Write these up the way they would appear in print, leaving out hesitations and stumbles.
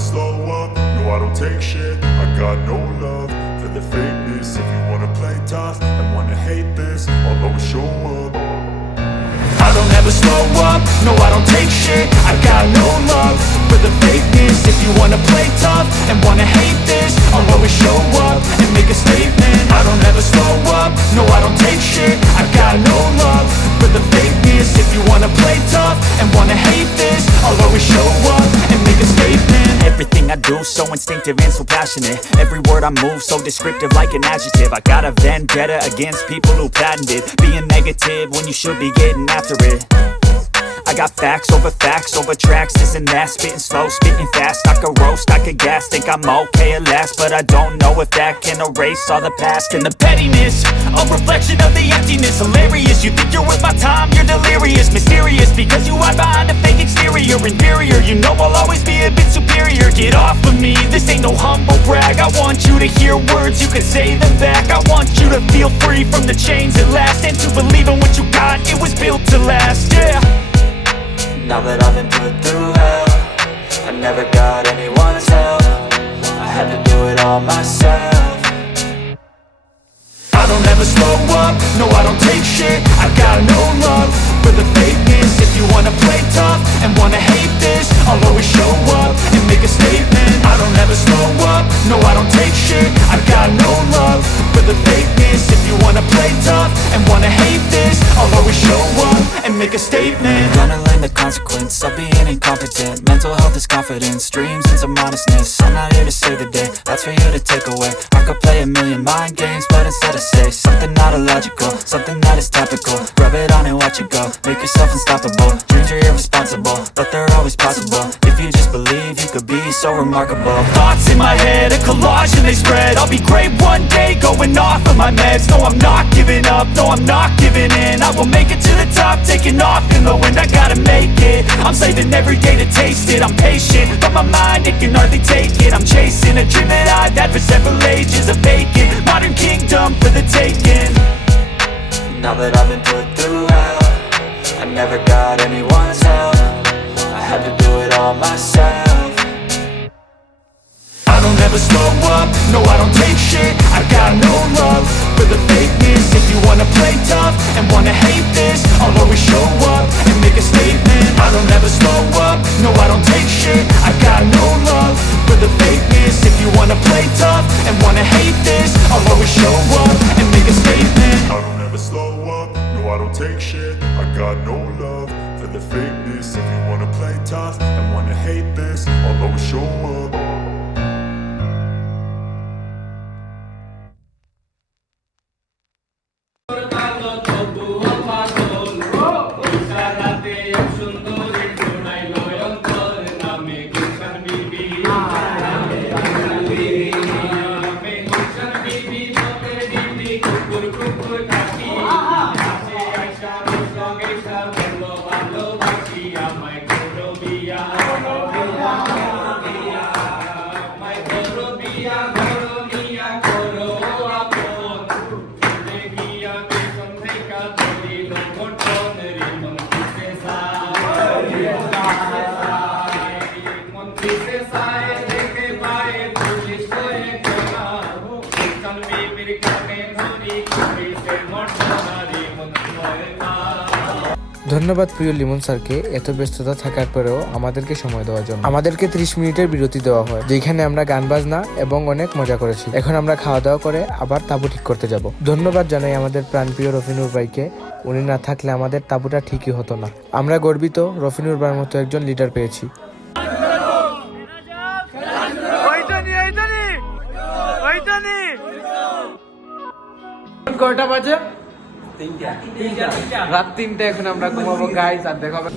slow up, no I don't take shit. I got no love for the fakeness. If you wanna play tough and wanna hate this, I'll always show up. I don't ever slow up, no I don't take shit. I got no love for the fakeness. If you wanna play tough and wanna hate this, I'll always show up and make a statement. I don't ever slow up, no I don't take shit. I got no love for the fakeness. If you wanna play tough and wanna hate this, I'll always show up and make a statement. Everything I do so instinctive and so passionate. Every word I move so descriptive like an adjective. I got a vendetta against people who patented being negative when you should be getting after it. I got facts over tracks, this and that. Spitting slow, spitting fast, I could roast, I could gas. Think I'm okay at last, but I don't know if that can erase all the past. And the pettiness, a reflection of the emptiness. Hilarious, you think you're worth my time, you're delirious. Mysterious, because you hide behind a fake exterior. Inferior, you know I'll always be a bit superior. Get off of me, this ain't no humble brag. I want you to hear words, you can say them back. I want you to feel free from the chains at last, and to believe in what you got, it was built to last, yeah. Now that I've been put through hell, I never got anyone's help. I had to do it all myself. I don't ever slow up, no I don't take shit. I got no love for the fakeness. If you wanna play tough and wanna hate this, I'll always show up and make a statement. I don't ever slow up, no I don't take shit. I got no love for the fakeness. If you wanna play tough and wanna hate this, I'll always show up and make a statement. Gonna learn the consequence of being incompetent. Mental health is confidence, dreams and some honestness. I'm not here to save the day, that's for you to take away. I could play a million mind games, but instead I say something not illogical, something that is topical. Rub it on and watch it go, make yourself unstoppable. Dreams are irresponsible, but they're always possible. If you just believe, you could be so remarkable. Thoughts in my head, a collage and they spread. I'll be great one day, going off of my meds. No, I'm not giving up, no, I'm not giving in. I will make it to the top, taking off in the wind. I gotta make it, I'm saving every day to taste it. I'm patient, but my mind, it can hardly take it. I'm chasing a dream that I've had for several ages. A vacant, modern kingdom for the taking. Now that I've been put through hell, I never got anyone's help. I had to do it all myself. I don't ever slow up, no I don't take shit. I got no love for the fakeness. If you wanna play tough and wanna hate this, I'll always show up and make a statement. I don't ever slow up, no I don't take shit. I got no love for the fakeness. If you wanna play tough and wanna hate this, I'll always show up and make a statement. I don't ever slow up, no I don't take shit. I got no love for the fakeness. If you wanna play tough and wanna hate this, I'll always show up. ধন্যবাদ প্রিয় লিমন স্যারকে এত ব্যস্ততা থাকার পরেও আমাদেরকে সময় দেওয়ার জন্য। আমাদেরকে 30 মিনিটের বিরতি দেওয়া হয়, যেখানে আমরা গান বাজনা এবং অনেক মজা করেছি। এখন আমরা খাওয়া দাওয়া করে আবার তাঁবু ঠিক করতে যাব। ধন্যবাদ জানাই আমাদের প্রাণপ্রিয় রফিনুর ভাইকে, উনি না থাকলে আমাদের তাঁবুটা ঠিকই হতো না। আমরা গর্বিত রফিনুর ভাইয়ের মতো একজন লিডার পেয়েছি। কয়টা বাজে? রাত 3টা। এখন আমরা ঘুমাবো গাইস, আর দেখা হবে।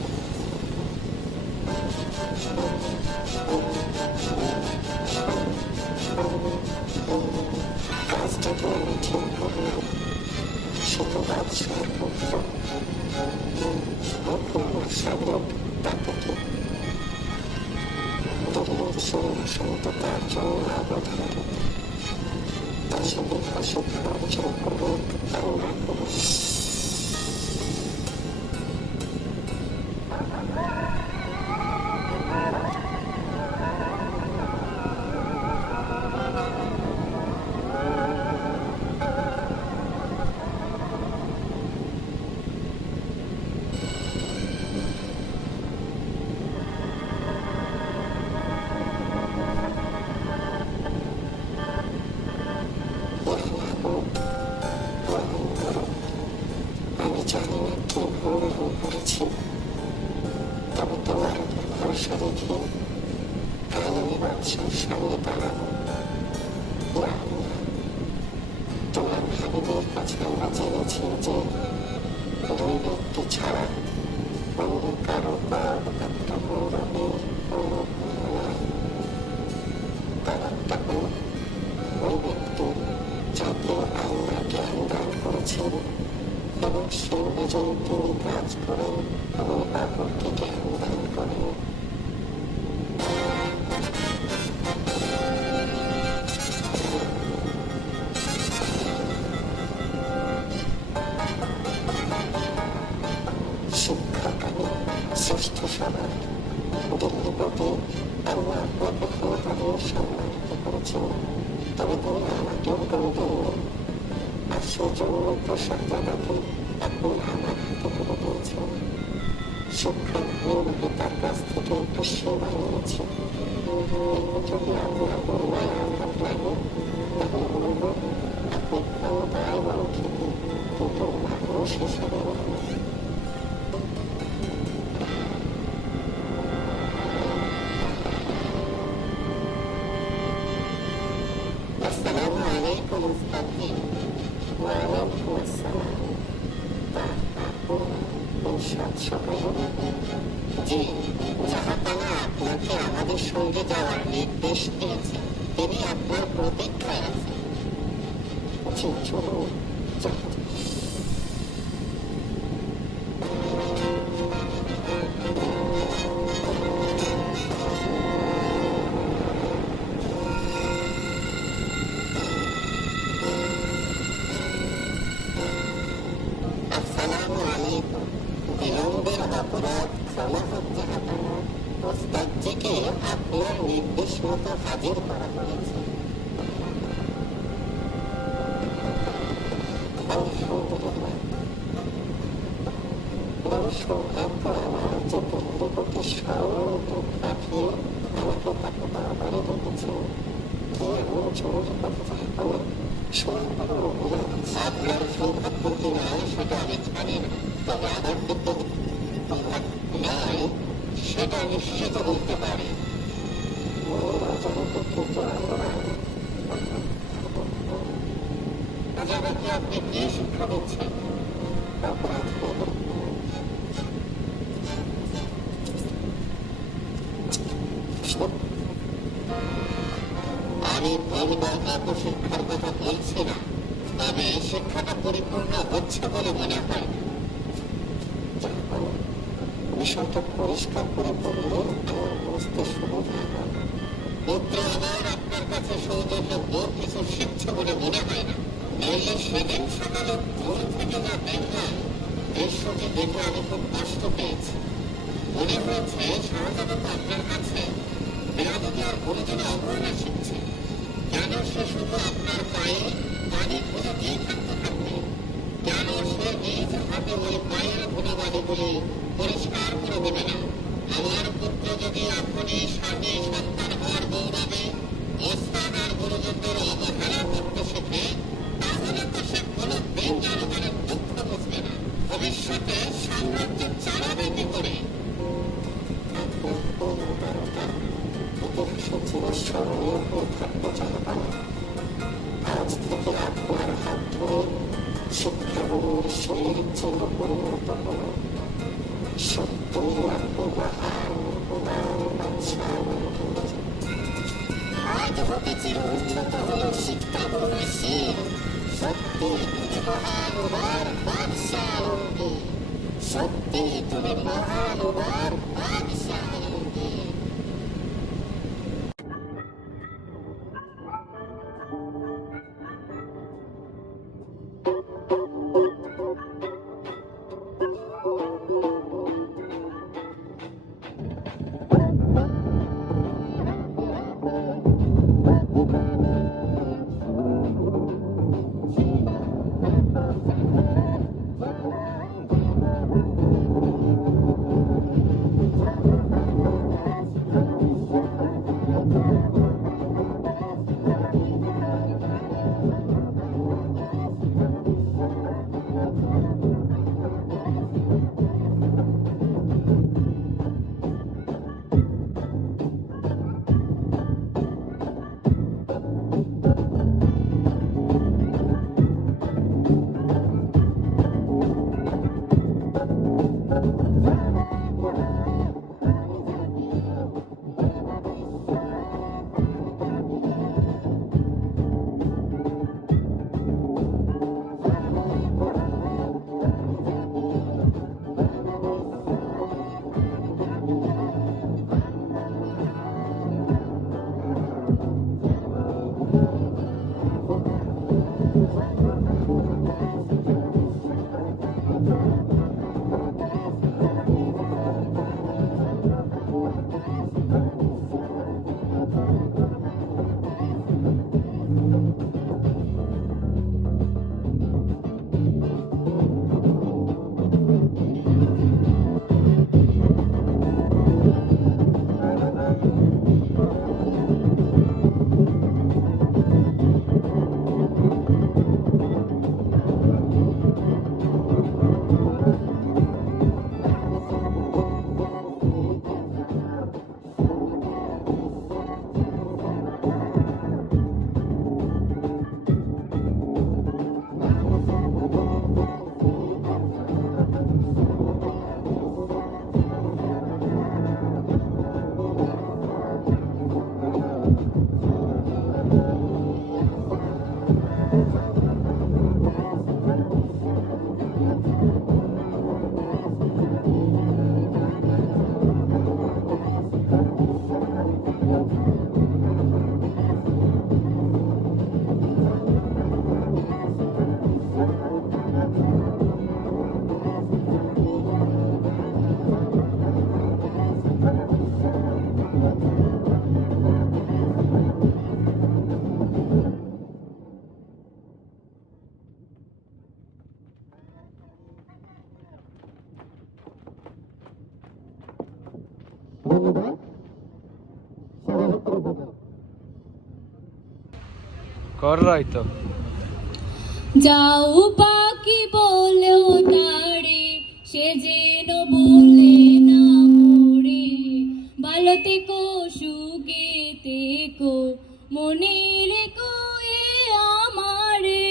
কর হয়তো যাও পাখি বলেও তারে সে যেন বলে না মরে ভালো থেকো সুখে থেকো মনে রেখো এ আমারে।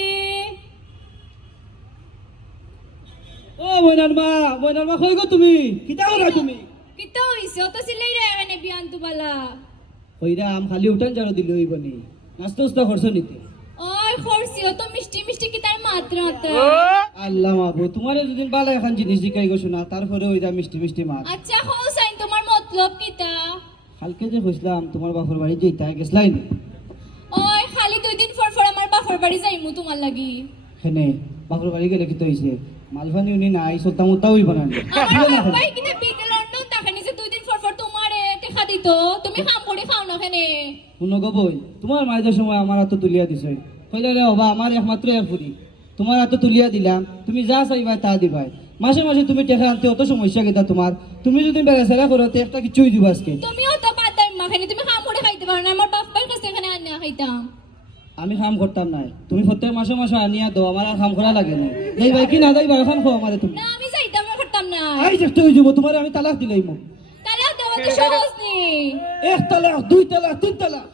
ও মইনার মা কই গো তুমি কিতা করা তুমি কিতা হইছে অত সিলাই রে এখানে বিয়ান তুবালা কইরা আম খালি উঠান জারো দিল হইবনি নাস্তা উস্তা করছো নিতে ওই খরসি অত মিষ্টি মিষ্টি কি তার মাত্রা মাত্রা। আল্লাহ মাবু তোমারে যদি বালা এখন জিনিস দিকাই গো শোনা তারপরে ওইটা মিষ্টি মিষ্টি মাছ আচ্ছা হোসাইন তোমার মতলব কিতা? কালকে যে কইছিলাম তোমার বাপর বাড়ি যেইতা গেছলাই ওই খালি 2 দিন পর পর আমার বাপর বাড়ি যাইমু তোমার লাগি। হেনে বাপর বাড়ি গেলে কি তো হইছে মালফানি উনি নাই সত্তা মুত্তা হইব না আমার ভাই কিনা বিতে লন্ডন টাকা নিছে 2 দিন পর পর তোমারে টাকা দিত তুমি কাম করে খাও না কেনে? শুনো গো বই তোমার মায়ের সময় আমার হাতে তুলিয়া দিছে কইলে রে বাবা আমার একমাত্র এরপুরি তোমার হাতে তুলিয়া দিলাম তুমি যা চাইবা তা দিবাই মাসে মাসে তুমি টাকা আনতে অত সমস্যা কেটা তোমার তুমি যদি বেড়াচেরা করো তো একটা কিছুই দিব আজকে তুমিও তো বাদ দাই মাখানি তুমি কাম করে খাইতে পারো না আমার বাপ ভাই কাছে এখানে আনিয়া খাইতাম। আমি কাম করতাম না তুমি প্রত্যেক মাসে মাসে আনিয়া দাও আমার আর কাম করা লাগে না যাই ভাই কি না যাইবা এখন খাও আমারে তুমি না আমি যাইতাম না করতাম না। আই চেষ্টা হয়ে যাবো তোমার আমি তালাক দিলাই মো তাহলে দেওয়া তো সহজ নি। এক তালাক দুই তালাক তিন তালাক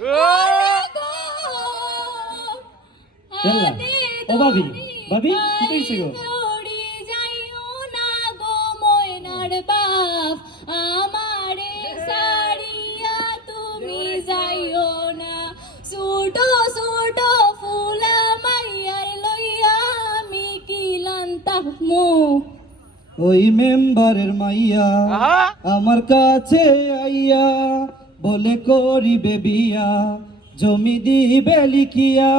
আল্লাহ ও ভাবি ভাবি কি কইছে গো দৌড়ি যাইও না গো ময়নার বাপ আমারে সারিয়া তুমি যাইও না ছোটো ছোটো ফুলা মাইয়ার লইয়া আমি কি লান্তামু। ওই মেম্বারের মাইয়া আমার কাছে আইয়া বলে করিবে বিয়া জমি দিবে লিখিয়া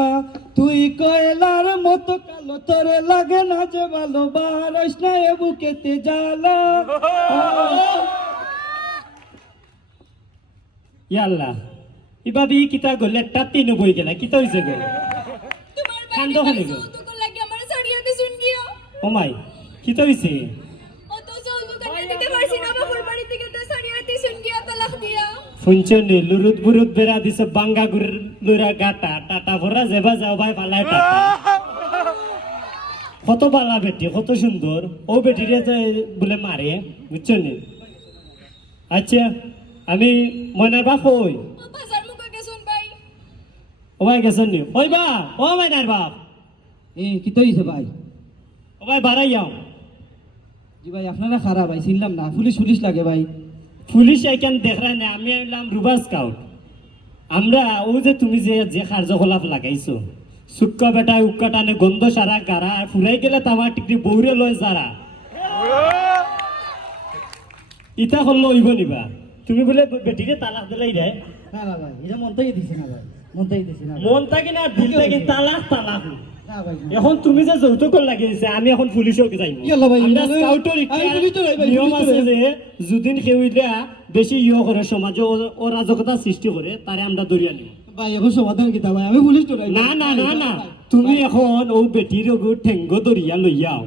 তুই কয়লার মতো কালো তোরে লাগে না যে ভালো বারাস না এ বুকেতে জ্বালা ইয়াল্লা ইবাবি কিতা গলে টাতি নবই গেলা কিতা হইছে গো তোমার কান্দ বাড়ি খালি গো। যৌতুক লাগি আমার সারিয়া দিছুন গিয়া ও মাই কিতা হইছে অত যৌতুক আমি দিতে পারছি না বাপর বাড়ি থেকে তো সারিয়া দিছুন গিয়া তালাক দিয়া। ফুঞ্চনে লুরুত বুরুত বেড়া দিছে বাঙ্গা গুর লুরা গাটা টাটা ভরা যেবা যাও ভাই পালায় টাটা কত বালা বেটি কত সুন্দর ও বেটিরে যে বলে মারে বুঝছো নি আচ্ছা আমি ময়নার বাপ হই ও বাজার মুখে গেছুন ভাই। ও ভাই গেছেন নি ওই বা ও ময়নার বাপ এ কি তো হইছে ভাই ও ভাই বাড়াই যাও জি ভাই আপনারা খারাপ ভাই চিনলাম না পুলিশ পুলিশ লাগে ভাই পুলিশ এখান দেখায় না আমি এলাম রুবার স্কাউট আমরা ও যে তুমি যে যে কার্যকলাপ লাগাইছো সুক্কা বেটায় উক্কা টানে গন্ধ সারা গাড়া আর ফুরাই গেলে তামার টিকটি বৌরে লয় সারা ইটা করলো হইব নিবা তুমি বলে বেটিকে তালাক দিলাই রে না না ভাই এটা মনটাই দিছে না ভাই মনটাই দিছে না মন থাকি না দিল থাকি তালাক তালাক না ভাই না। এখন তুমি যে যৌতুক লাগিয়েছে আমি এখন পুলিশও যাই ইয়াল্লা ভাই, আমরা ইয়াল্লা। স্কাউটের আমি পুলিশও যাই ভাই, নিয়ম পুলিশও আছে যাই। যে যদিন কেউইলে বেশি করে সমাজে অরাজকতা সৃষ্টি করে তারে আমরা দরিয়া নিই ভাই এখন সমাধান কিতা ভাই আমি পুলিশ তো না না না না তুমি এখন ও বেটির ওগো ঠেঙ্গ দরিয়া লইয়াও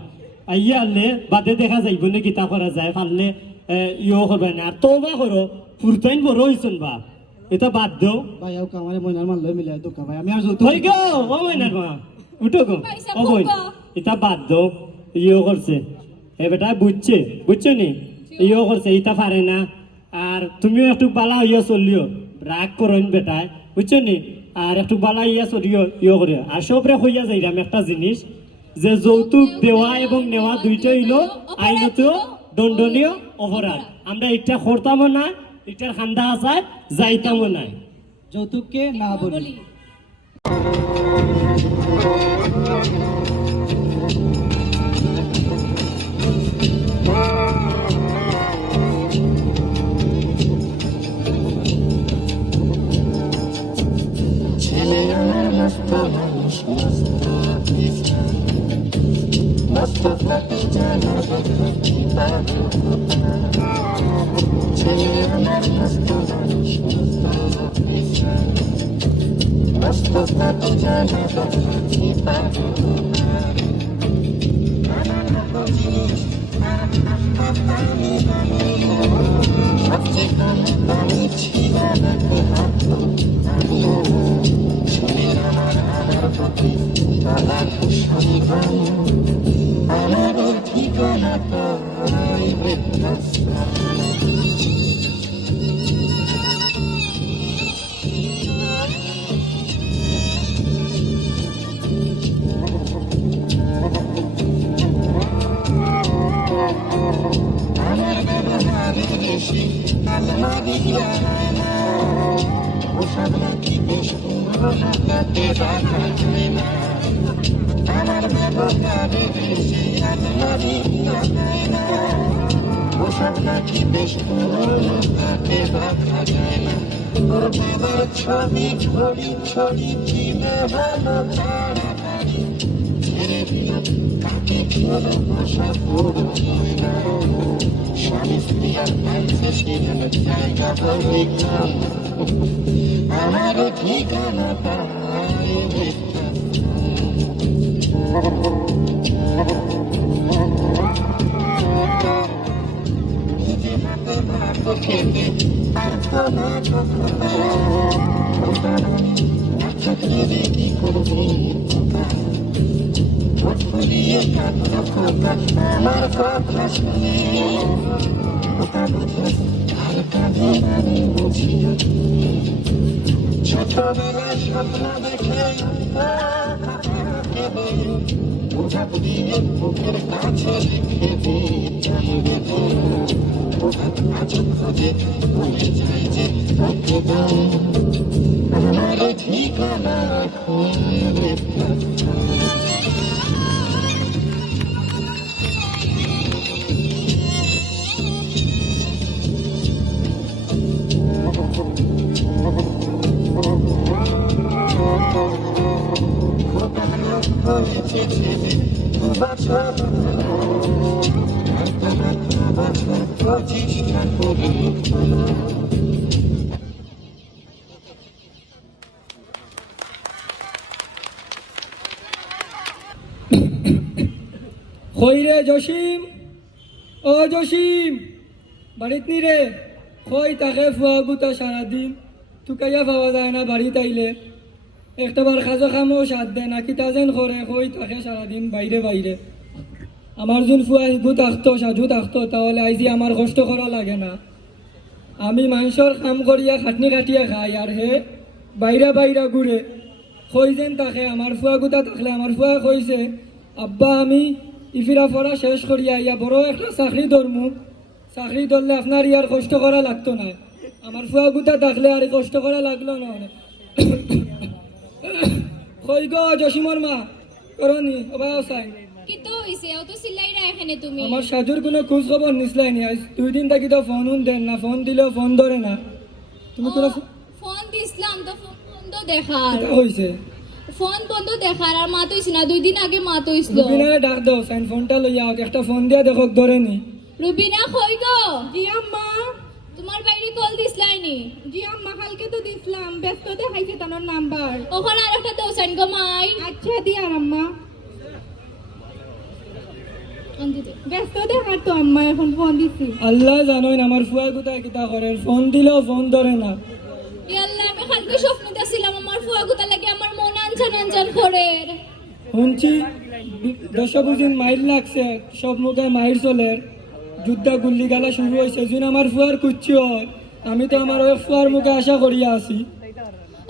আইয়া আনলে বাদে দেখা যাইব নে কিতা করা যায় ফাললে করবে না আর তোবা করো ফুরতাইন বড় হইছন বা এটা বাদ দাও ভাই আও কামারে মইনার মাল লই মিলে দোকা ভাই আমি আর যৌতুক হই গো ও মইনার মা উঠো গো পয়সা ও বই ফুকা। এটা বাদ দাও করছে এ বেটা বুঝছো নি করছে এটা পারে না আর তুমিও একটু বালা হইয়া চলিও রাগ করইন বেটায় বুঝছো নি আর একটু বালা ইয়া চলিও করে আর সবরে হইয়া যাইরাম একটা জিনিস যে যৌতুক দেওয়া এবং নেওয়া দুইটা হইলো আইনত দণ্ডনীয় অপরাধ আমরা এটা করতামও না এটার খান্দা আসায় যাইতামও না যৌতুককে না বলি বলি খইরে জসিম, ও জসিম, বাড়িত নি রে? খই তাকে ফুয়া গুতা সারাদিন টুকাইয়া পাওয়া যায় না বাড়িতে আইলে। একটাবার খাজো খামো সাথ দে না কিতা যেন করে, খই তাকে সারাদিন বাইরে বাইরে। আমার যোন ফুয়া হিগু থাকতো, সাজু থাকতো, তাহলে আইজি আমার কষ্ট করা লাগে না। আমি মানুষের কাম করিয়া খাটনি কাটিয়া খাই, আর হে বাইরা বাইরা ঘুরে। খই যেন তাকে আমার ফুয়া গুতা থাকলে আমার ফুয়া কইছে, আব্বা আমি ইফিরা পড়া শেষ করিয়া ইয়া বড় একটা চাকরি ধরমু, চাকরি ধরলে আপনার ইয়ার কষ্ট করা লাগতো না। আমার ফুয়া গুতা থাকলে আর কষ্ট করা লাগলো না। কই গো জসিমর মা, করনি ওবাই চাই কিন্তু হইছে ও তো সিলাইরা এখানে তুমি। আমার সাজুর কোনো খোঁজ খবর নিসলাই নি, আজ 2 দিন থাকি তো ফোন দেন না, ফোন দিলেও ফোন ধরে না। তুমি কোনো ফোন দিছিলাম তো ফোন বন্ধ দেখার, হয়েছে ফোন বন্ধ দেখার। আর মা তো হইছে না, 2 দিন আগে মা তো হইছিল। রুবিনারে ডাক দাও, সাইন ফোনটা লইয়া একটা ফোন দিয়া দেখো ধরে নি। রুবিনা কই গো? জি আম্মা। তোমার বাইরে কল দিছলাইনি? জি আম্মা, কালকে তো দিছিলাম, ব্যস্ত দেখাইছে তার নাম্বার। ওখানে আর একটা দোসান গো মাই। আচ্ছা দিয়ার আম্মা, ব্যস্ত দেখার তো আম্মা, এখন ফোন দিছি। আল্লাহ জানোই না আমার ফুয়া কোথায় কিতা করে, ফোন দিলেও ফোন ধরে না। ইয়াল্লাহ, আমি কালকে স্বপ্ন দেখছিলাম আমার ফুয়া গুতা লাগে আমার মন আনছান আনছান করে। শুনছি 10 বুঝিন মাইল লাগছে, সব মুখে মাইল চলে, যুদ্ধ গুল্লি গালা শুরু হয়েছে। যখন আমার ফুয়ার কুচ্ছি হয়, আমি তো আমার ওই ফুয়ার মুখে আশা করিয়া আছি।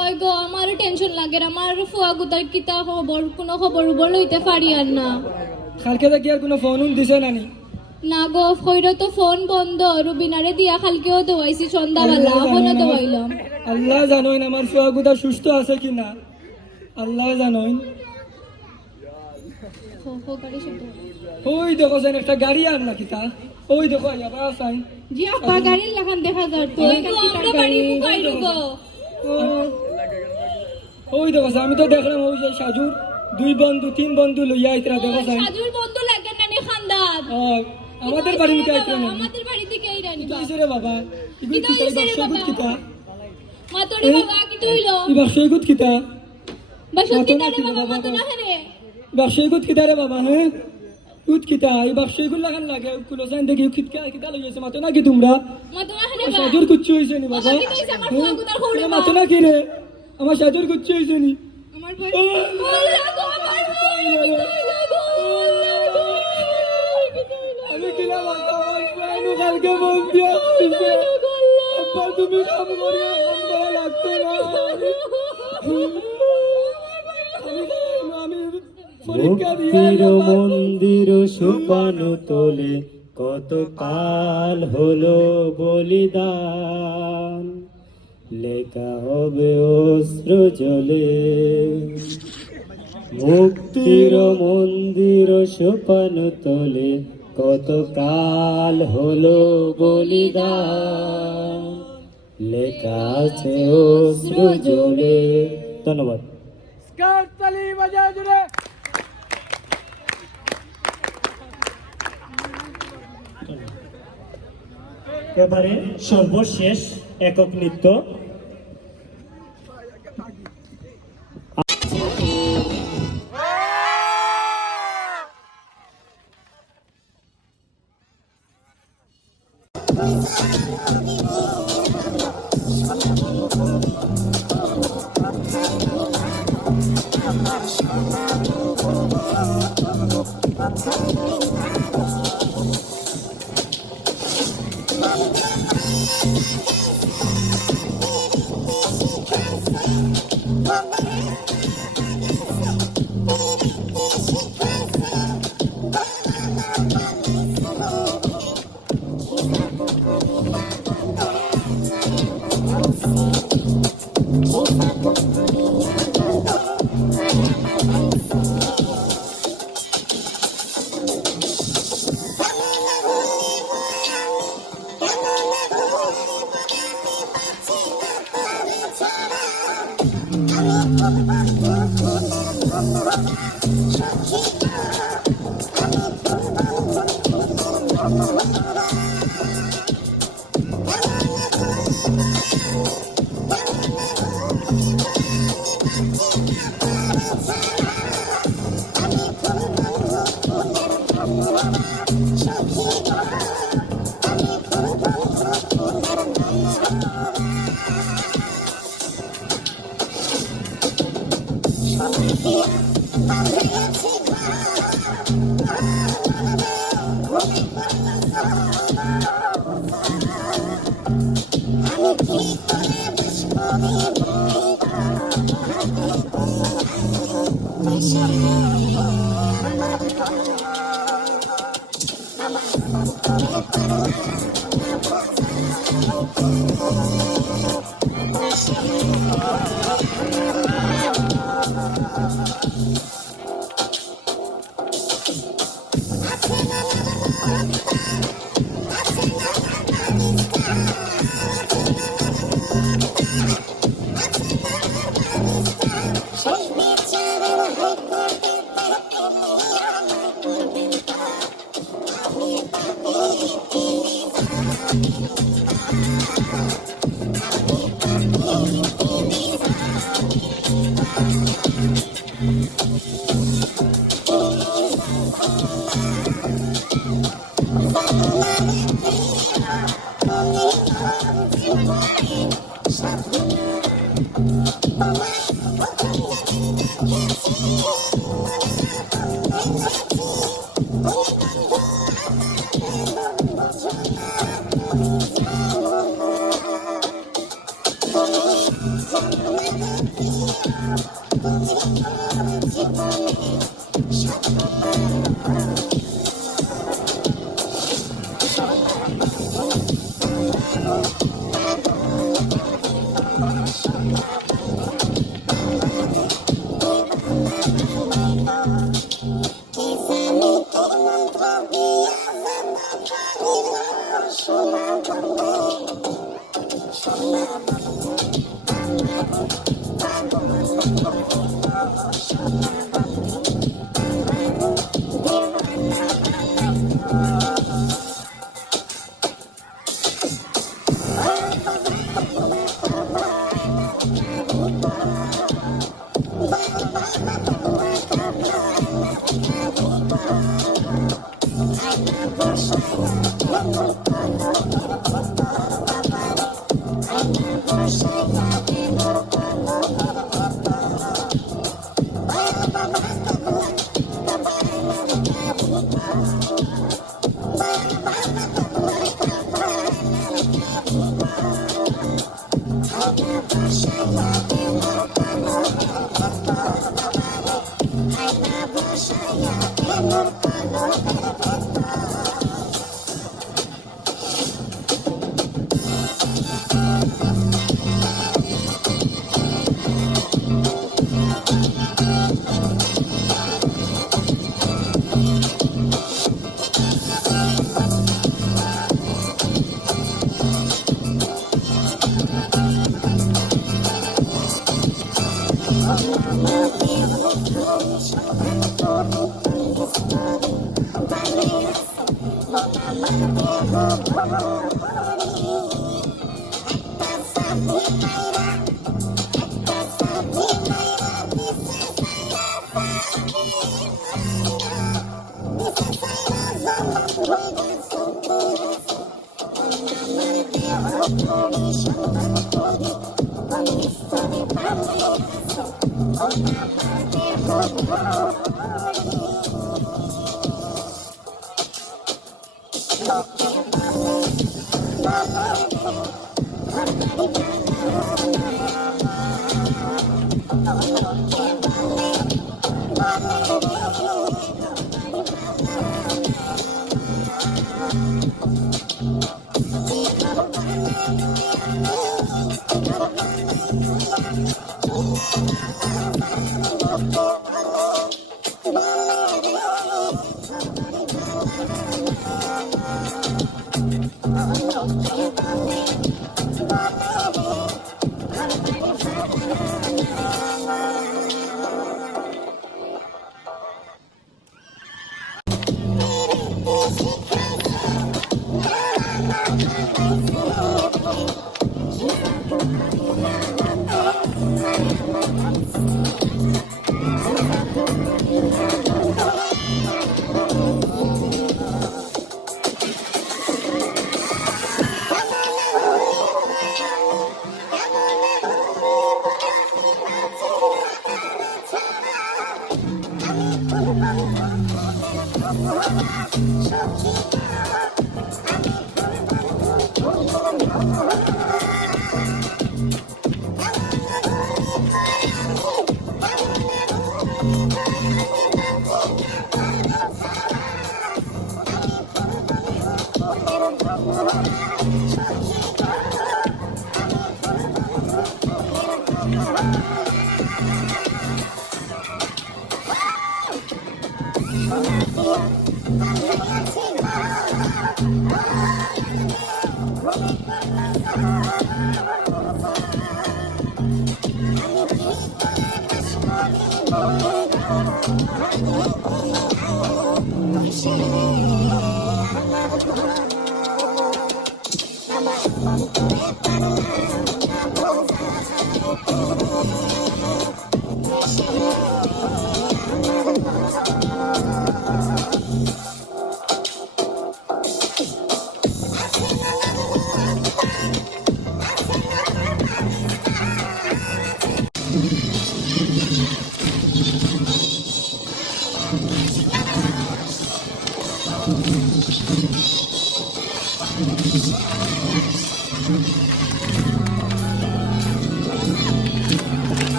ওই গো আমার টেনশন লাগে, আমার ফুয়া গুতার কিতা খবর, কোনো খবর লইতে পারি আর না। কালকে দেখি আর কোনো ফোন দিছে নানি? না গো, কইরো তো ফোন বন্ধ। রুবিনারে দিয়া কালকেও দোয়াইছি সন্ধ্যাবেলা, এখনো দোয়াইলাম। আল্লাহ জানোই না আমার ফুয়া গুতা সুস্থ আছে কিনা, আল্লাহ জানোই। ওই দেখো যেন একটা গাড়ি আর না কিতা, ওই দেখো আবার আসাই। জি আব্বা, গাড়ির লাগান দেখা যায় তো। ওই গো আমরা বাড়ি মুকাইরো গো। ওই দেখো আমি তো দেখলাম ওই যে সাজুর 2 বন্ধু 3 বন্ধু লইয়া আইতরা, দেখো যাই। সাজুর বন্ধু লাগে না নি খান্দাত। আমাদের বাড়ি মুখে আইতরা না। আমাদের বাড়ি থেকে এই রানী কি হইছে রে বাবা? ইগুত কিতা কিতা হইছে রে বাক্স বাবা? কিতা? মাতরি বাবা কি তুইলো? ই বাক্স ইগুত কিতা? বাসুত মাতো কিতা না রে কি বাবা, বাবা? মাতো না রে। বাক্স ইগুত কিতা রে বাবা? হ্যাঁ ইগুত কিতা? এই বাক্স ইগুত লাগান লাগে কুলোসান দেখি কিতা কিতা লইছে, মাতো না কি তোমরা? মাতো না রে বাবা। সাজুর কুচ্ছি হইছে নি বাবা? বাবা কি কইছে আমার ফুয়া গুতার খৌড়ে তোমরা মাতো না কি রে? আমার সাজুর কুচ্ছি হইছে নি? আমার ভাই আল্লাহ গো, আমার আমি কিনা মাতো আমার কালকে বল দিয়া দিছে। আব্বা তুমি কাম করিয়া কাম করা লাগতো না। আমি পরীক্ষা মুক্তির দিয়ে মন্দির শুকানো তোলে, কত কাল হলো বলিদান। লেখা হবে অশ্রু জলে মুক্তির মন্দির সোপান তলে কত কাল হলো বলিদান লেখা আছে অশ্রু জলে। ধন্যবাদ। এবারে সর্বশেষ একক নৃত্য।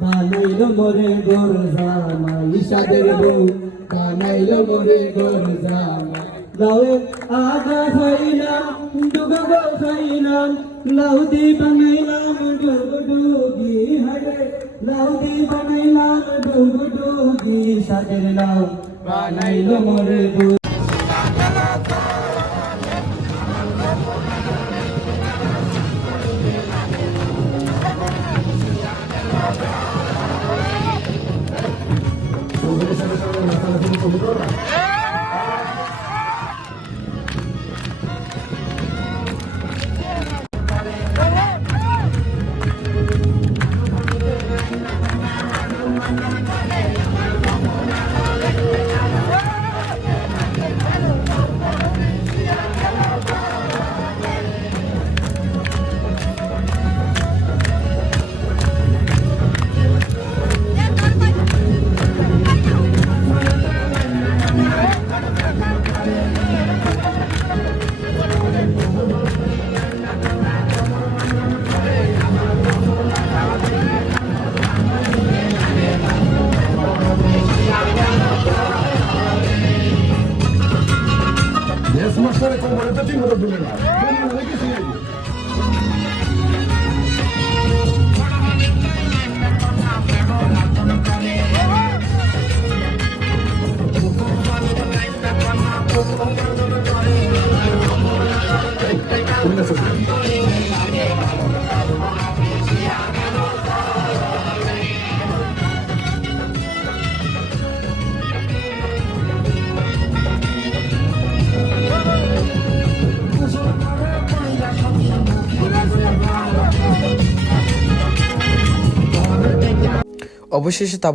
বানাইলো মোরে গোর জামাই সাদের বউ বানাইলো মোরে গোর জামাই লাউয়ে আগা খাইলাম ডুগো গো খাইলাম লাউদি বানাইলাম ডুগডুগি হাড়ে লাউদি বানাইলাম ডুগডুগি সাদের লাউ বানাইলো মোরে গোর অবশেষে তাঁবু